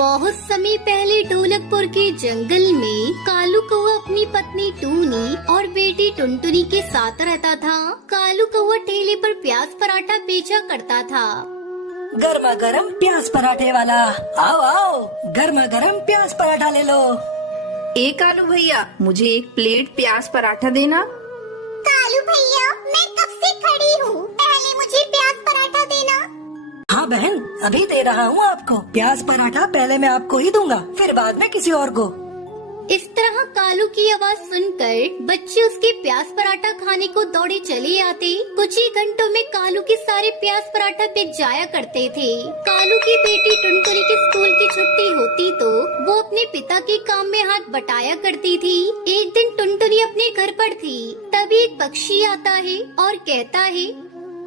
बहुत समय पहले ढोलकपुर के जंगल में कालू कौआ अपनी पत्नी टूनी और बेटी टुनटुनी के साथ रहता था। कालू कौआ ठेले पर प्याज पराठा बेचा करता था। गर्मा गर्म प्याज पराठे वाला, आओ आओ, गर्मा गर्म प्याज पराठा ले लो। ए कालू भैया, मुझे एक प्लेट प्याज पराठा देना। कालू भैया, मैं कब से खड़ी हूँ, पहले मुझे प्याज पराठा देना। हाँ बहन, अभी दे रहा हूँ आपको प्याज पराठा। पहले मैं आपको ही दूंगा, फिर बाद में किसी और को। इस तरह कालू की आवाज सुनकर बच्चे उसके प्याज पराठा खाने को दौड़े चले आते। कुछ ही घंटों में कालू के सारे प्याज पराठा बिक जाया करते थे। कालू की बेटी टुनटुनी की स्कूल की छुट्टी होती तो वो अपने पिता के काम में हाथ बटाया करती थी। एक दिन टुनटुनी अपने घर पर थी, तभी एक पक्षी आता है और कहता है,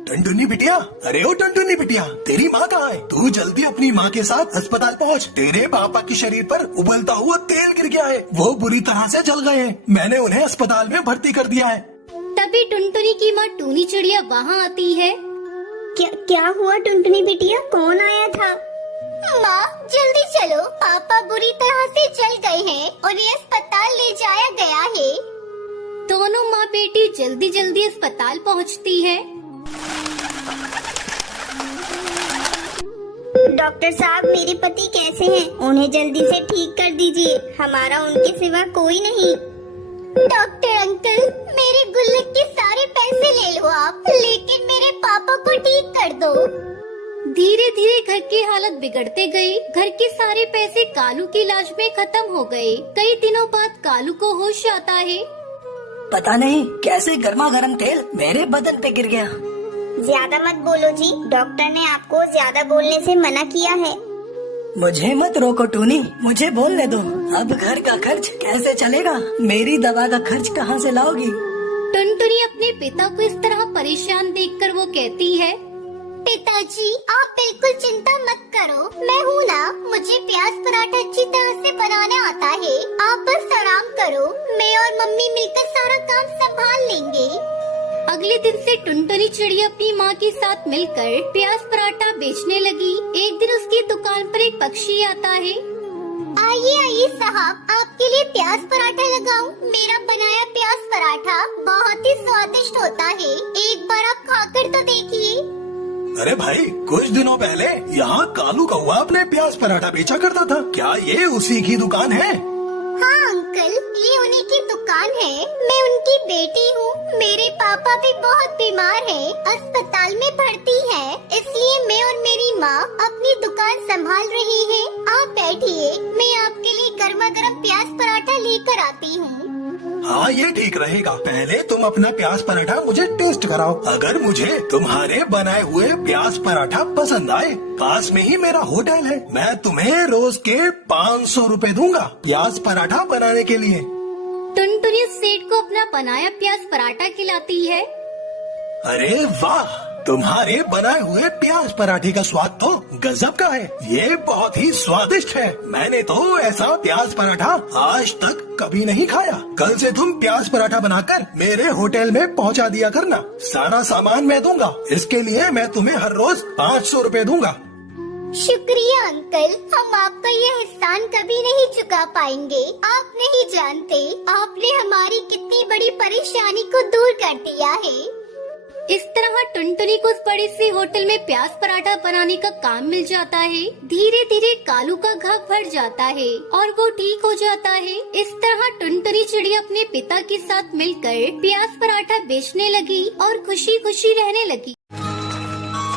टुनटुनी बिटिया, अरे ओ टुनटुनी बिटिया, तेरी माँ कहाँ है? तू जल्दी अपनी माँ के साथ अस्पताल पहुँच। तेरे पापा के शरीर पर उबलता हुआ तेल गिर गया है, वो बुरी तरह से जल गए हैं। मैंने उन्हें अस्पताल में भर्ती कर दिया है। तभी टुनटुनी की माँ टूनी चिड़िया वहाँ आती है। क्या हुआ टुनटुनी बिटिया, कौन आया था? माँ जल्दी चलो, पापा बुरी तरह से जल गए हैं, उन्हें अस्पताल ले जाया गया है। दोनों माँ बेटी जल्दी जल्दी अस्पताल पहुँचती है। डॉक्टर साहब, मेरे पति कैसे हैं? उन्हें जल्दी से ठीक कर दीजिए, हमारा उनके सिवा कोई नहीं। डॉक्टर अंकल, मेरे गुल्लक के सारे पैसे ले लो आप, लेकिन मेरे पापा को ठीक कर दो। धीरे धीरे घर की हालत बिगड़ते गई। घर के सारे पैसे कालू की इलाज में खत्म हो गए। कई दिनों बाद कालू को होश आता है। पता नहीं कैसे गर्मा गर्म तेल मेरे बदन पे गिर गया। ज्यादा मत बोलो जी, डॉक्टर ने आपको ज्यादा बोलने से मना किया है। मुझे मत रोको टूनी, मुझे बोलने दो। अब घर का खर्च कैसे चलेगा? मेरी दवा का खर्च कहाँ से लाओगी? टुनटुनी अपने पिता को इस तरह परेशान देखकर वो कहती है, पिताजी, आप बिल्कुल चिंता मत करो, मैं हूँ ना, मुझे प्याज पराठा अच्छी तरह से बनाना आता है। आप बस आराम करो, मैं और मम्मी मिलकर सारा काम संभाल लेंगे। अगले दिन से टुनटुनी चिड़िया अपनी माँ के साथ मिलकर प्याज पराठा बेचने लगी। एक दिन उसकी दुकान पर एक पक्षी आता है। आइए आइए साहब, आपके लिए प्याज पराठा लगाऊं? मेरा बनाया प्याज पराठा बहुत ही स्वादिष्ट होता है, एक बार आप खाकर तो देखिए। अरे भाई, कुछ दिनों पहले यहाँ कालू कौआ अपने प्याज पराठा बेचा करता था, क्या ये उसी की दुकान है? हाँ अंकल, ये उन्हीं की दुकान है, मैं उनकी बेटी हूँ। मेरे पापा भी बहुत बीमार हैं, अस्पताल में भर्ती हैं, इसलिए मैं और मेरी माँ अपनी दुकान संभाल रही हैं। आप बैठिए, मैं आपके लिए गर्मा गर्म प्याज पराठा लेकर आती हूँ। हाँ, ये ठीक रहेगा। पहले तुम अपना प्याज पराठा मुझे टेस्ट कराओ। अगर मुझे तुम्हारे बनाए हुए प्याज पराठा पसंद आए, पास में ही मेरा होटल है, मैं तुम्हें रोज के 500 रुपए दूंगा प्याज पराठा बनाने के लिए। टुनटुनी सेठ को अपना बनाया प्याज पराठा खिलाती है। अरे वाह, तुम्हारे बनाए हुए प्याज पराठे का स्वाद तो गजब का है, ये बहुत ही स्वादिष्ट है। मैंने तो ऐसा प्याज पराठा आज तक कभी नहीं खाया। कल से तुम प्याज पराठा बनाकर मेरे होटल में पहुंचा दिया करना, सारा सामान मैं दूंगा। इसके लिए मैं तुम्हें हर रोज 500 रुपए दूंगा। शुक्रिया अंकल, हम आपका ये एहसान कभी नहीं चुका पाएंगे। आप नहीं जानते, आपने हमारी कितनी बड़ी परेशानी को दूर कर दिया है। इस तरह टुनटुनी को उस बड़े से होटल में प्याज पराठा बनाने का काम मिल जाता है। धीरे धीरे कालू का घाव भर जाता है और वो ठीक हो जाता है। इस तरह टुनटुनी चिड़िया अपने पिता के साथ मिलकर प्याज पराठा बेचने लगी और खुशी खुशी रहने लगी।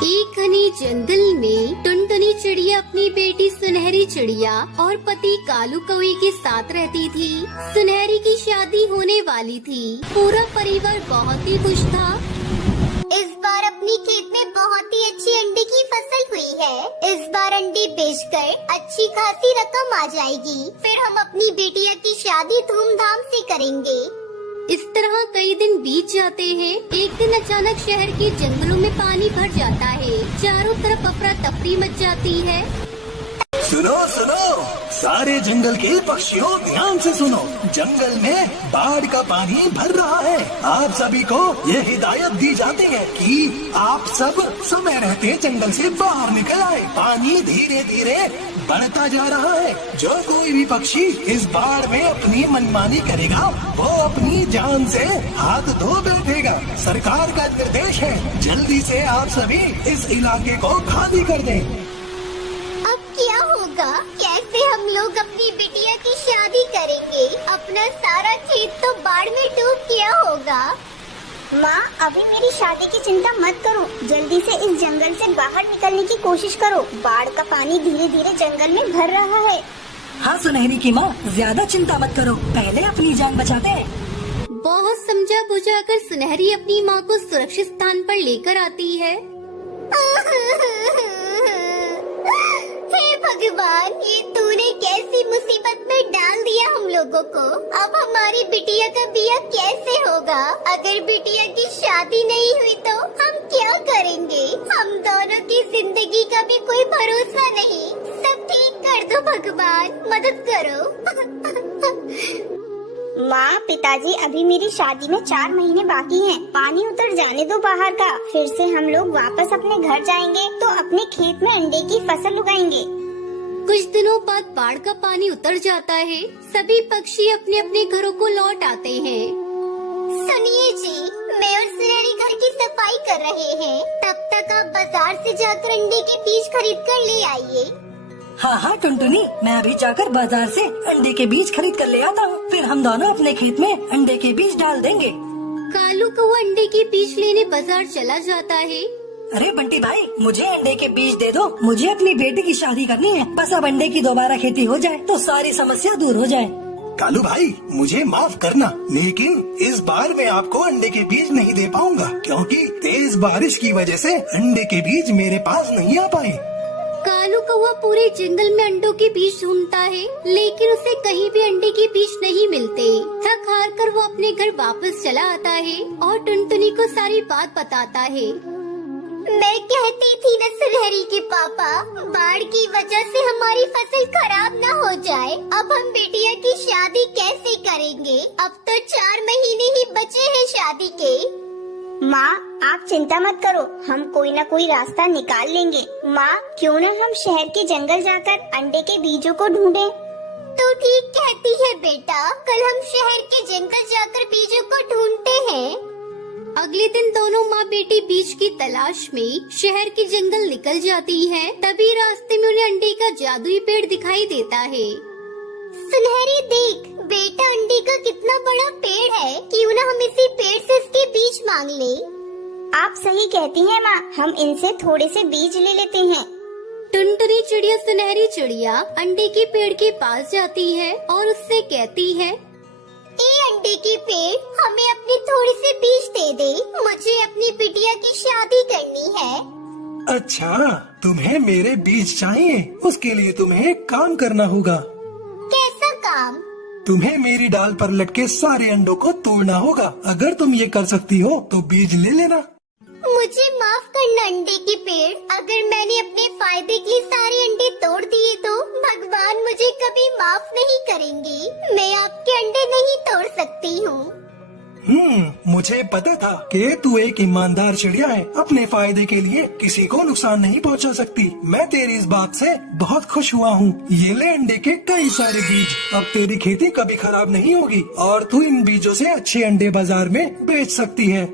एक घने जंगल में टुनटुनी चिड़िया अपनी बेटी सुनहरी चिड़िया और पति कालू कौवे के साथ रहती थी। सुनहरी की शादी होने वाली थी। पूरा परिवार बहुत ही खुश था। इस बार अपनी खेत में बहुत ही अच्छी अंडे की फसल हुई है। इस बार अंडे बेचकर अच्छी खासी रकम आ जाएगी, फिर हम अपनी बेटिया की शादी धूमधाम से करेंगे। इस तरह कई दिन बीत जाते हैं। एक दिन अचानक शहर के जंगलों में पानी भर जाता है। चारों तरफ अफरा तफरी मच जाती है। सुनो सुनो, सारे जंगल के पक्षियों, ध्यान से सुनो। जंगल में बाढ़ का पानी भर रहा है। आप सभी को ये हिदायत दी जाती है कि आप सब समय रहते जंगल से बाहर निकल आए। पानी धीरे धीरे बढ़ता जा रहा है। जो कोई भी पक्षी इस बाढ़ में अपनी मनमानी करेगा वो अपनी जान से हाथ धो बैठेगा। सरकार का निर्देश है, जल्दी से आप सभी इस इलाके को खाली कर दें। अब क्या होगा? कैसे हम लोग अपनी बिटिया की शादी करेंगे? अपना सारा खेत तो बाढ़ में डूब गया होगा। माँ, अभी मेरी शादी की चिंता मत करो, जल्दी से इस जंगल से बाहर निकलने की कोशिश करो। बाढ़ का पानी धीरे धीरे जंगल में भर रहा है। हाँ सुनहरी की माँ, ज्यादा चिंता मत करो, पहले अपनी जान बचाते हैं। बहुत समझा बुझाकर सुनहरी अपनी माँ को सुरक्षित स्थान पर लेकर आती है। हे भगवान, ये तूने कैसी मुसीबत में डाल दिया हम लोगों को। अब हमारी बिटिया का बिया कैसे होगा? अगर बिटिया की शादी नहीं हुई तो हम क्या करेंगे? हम दोनों की जिंदगी का भी कोई भरोसा नहीं। सब ठीक कर दो भगवान, मदद करो। माँ, पिताजी, अभी मेरी शादी में 4 महीने बाकी हैं। पानी उतर जाने दो बाहर का, फिर से हम लोग वापस अपने घर जाएंगे तो अपने खेत में अंडे की फसल उगाएंगे। कुछ दिनों बाद बाढ़ का पानी उतर जाता है। सभी पक्षी अपने अपने घरों को लौट आते हैं। सुनिए जी, मैं और सुनहरी घर की सफाई कर रहे हैं। तब तक आप बाजार से जाकर अंडे के बीज खरीद कर ले आइए। हाँ हाँ टुनटुनी, मैं अभी जाकर बाजार से अंडे के बीज खरीद कर ले आता हूँ। फिर हम दोनों अपने खेत में अंडे के बीज डाल देंगे। कालू को वो अंडे के बीज लेने बाजार चला जाता है। अरे बंटी भाई, मुझे अंडे के बीज दे दो, मुझे अपनी बेटी की शादी करनी है। बस अब अंडे की दोबारा खेती हो जाए तो सारी समस्या दूर हो जाए। कालू भाई, मुझे माफ करना, लेकिन इस बार मैं आपको अंडे के बीज नहीं दे पाऊंगा, क्योंकि तेज बारिश की वजह से अंडे के बीज मेरे पास नहीं आ पाए। कालू कौवा पूरे जंगल में अंडों के बीज ढूंढता है, लेकिन उसे कहीं भी अंडे के बीज नहीं मिलते। थक हार कर वो अपने घर वापस चला आता है और टुनटुनी को सारी बात बताता है। मैं कहती थी न सुनहरी के पापा, बाढ़ की वजह से हमारी फसल खराब न हो जाए। अब हम बेटिया की शादी कैसे करेंगे? अब तो 4 महीने ही बचे हैं शादी के। माँ, आप चिंता मत करो, हम कोई न कोई रास्ता निकाल लेंगे। माँ, क्यों न हम शहर के जंगल जाकर अंडे के बीजों को ढूंढें? तू ठीक कहती है बेटा, कल हम शहर के जंगल जाकर बीजों को ढूंढते हैं। अगले दिन दोनों माँ बेटी बीज की तलाश में शहर के जंगल निकल जाती हैं। तभी रास्ते में उन्हें अंडे का जादुई पेड़ दिखाई देता है। सुनहरी देख बेटा, अंडे का कितना बड़ा पेड़ है। क्यों न हम इसी पेड़ से इसके बीज मांग ले। आप सही कहती हैं माँ, हम इनसे थोड़े से बीज ले लेते हैं। टुनटुनी चिड़िया सुनहरी चिड़िया अंडे के पेड़ के पास जाती है और उससे कहती है, ए अंडे के पेड़, हमें अपने थोड़े से बीज दे दे। मुझे अपनी बिटिया की शादी करनी है। अच्छा, तुम्हें मेरे बीज चाहिए? उसके लिए तुम्हें एक काम करना होगा। कैसा काम? तुम्हें मेरी डाल पर लटके सारे अंडों को तोड़ना होगा। अगर तुम ये कर सकती हो तो बीज ले लेना। मुझे माफ करना अंडे के पेड़, अगर मैंने अपने फायदे के लिए सारे अंडे तोड़ दिए तो भगवान मुझे कभी माफ नहीं करेंगे। मैं आपके अंडे नहीं तोड़ सकती हूँ। मुझे पता था कि तू एक ईमानदार चिड़िया है, अपने फायदे के लिए किसी को नुकसान नहीं पहुंचा सकती। मैं तेरी इस बात से बहुत खुश हुआ हूँ। ये ले अंडे के कई सारे बीज, अब तेरी खेती कभी खराब नहीं होगी और तू इन बीजों से अच्छे अंडे बाजार में बेच सकती है।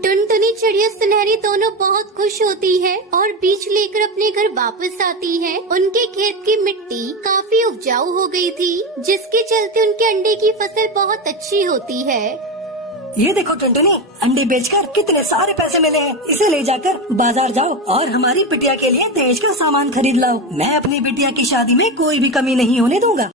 टुनटुनी चिड़िया सुनहरी दोनों बहुत खुश होती है और बीज लेकर अपने घर वापस आती है। उनके खेत की मिट्टी काफी उपजाऊ हो गई थी, जिसके चलते उनके अंडे की फसल बहुत अच्छी होती है। ये देखो टुनटुनी, अंडे बेचकर कितने सारे पैसे मिले हैं। इसे ले जाकर बाजार जाओ और हमारी बिटिया के लिए दहेज का सामान खरीद लाओ। मैं अपनी बिटिया की शादी में कोई भी कमी नहीं होने दूंगा।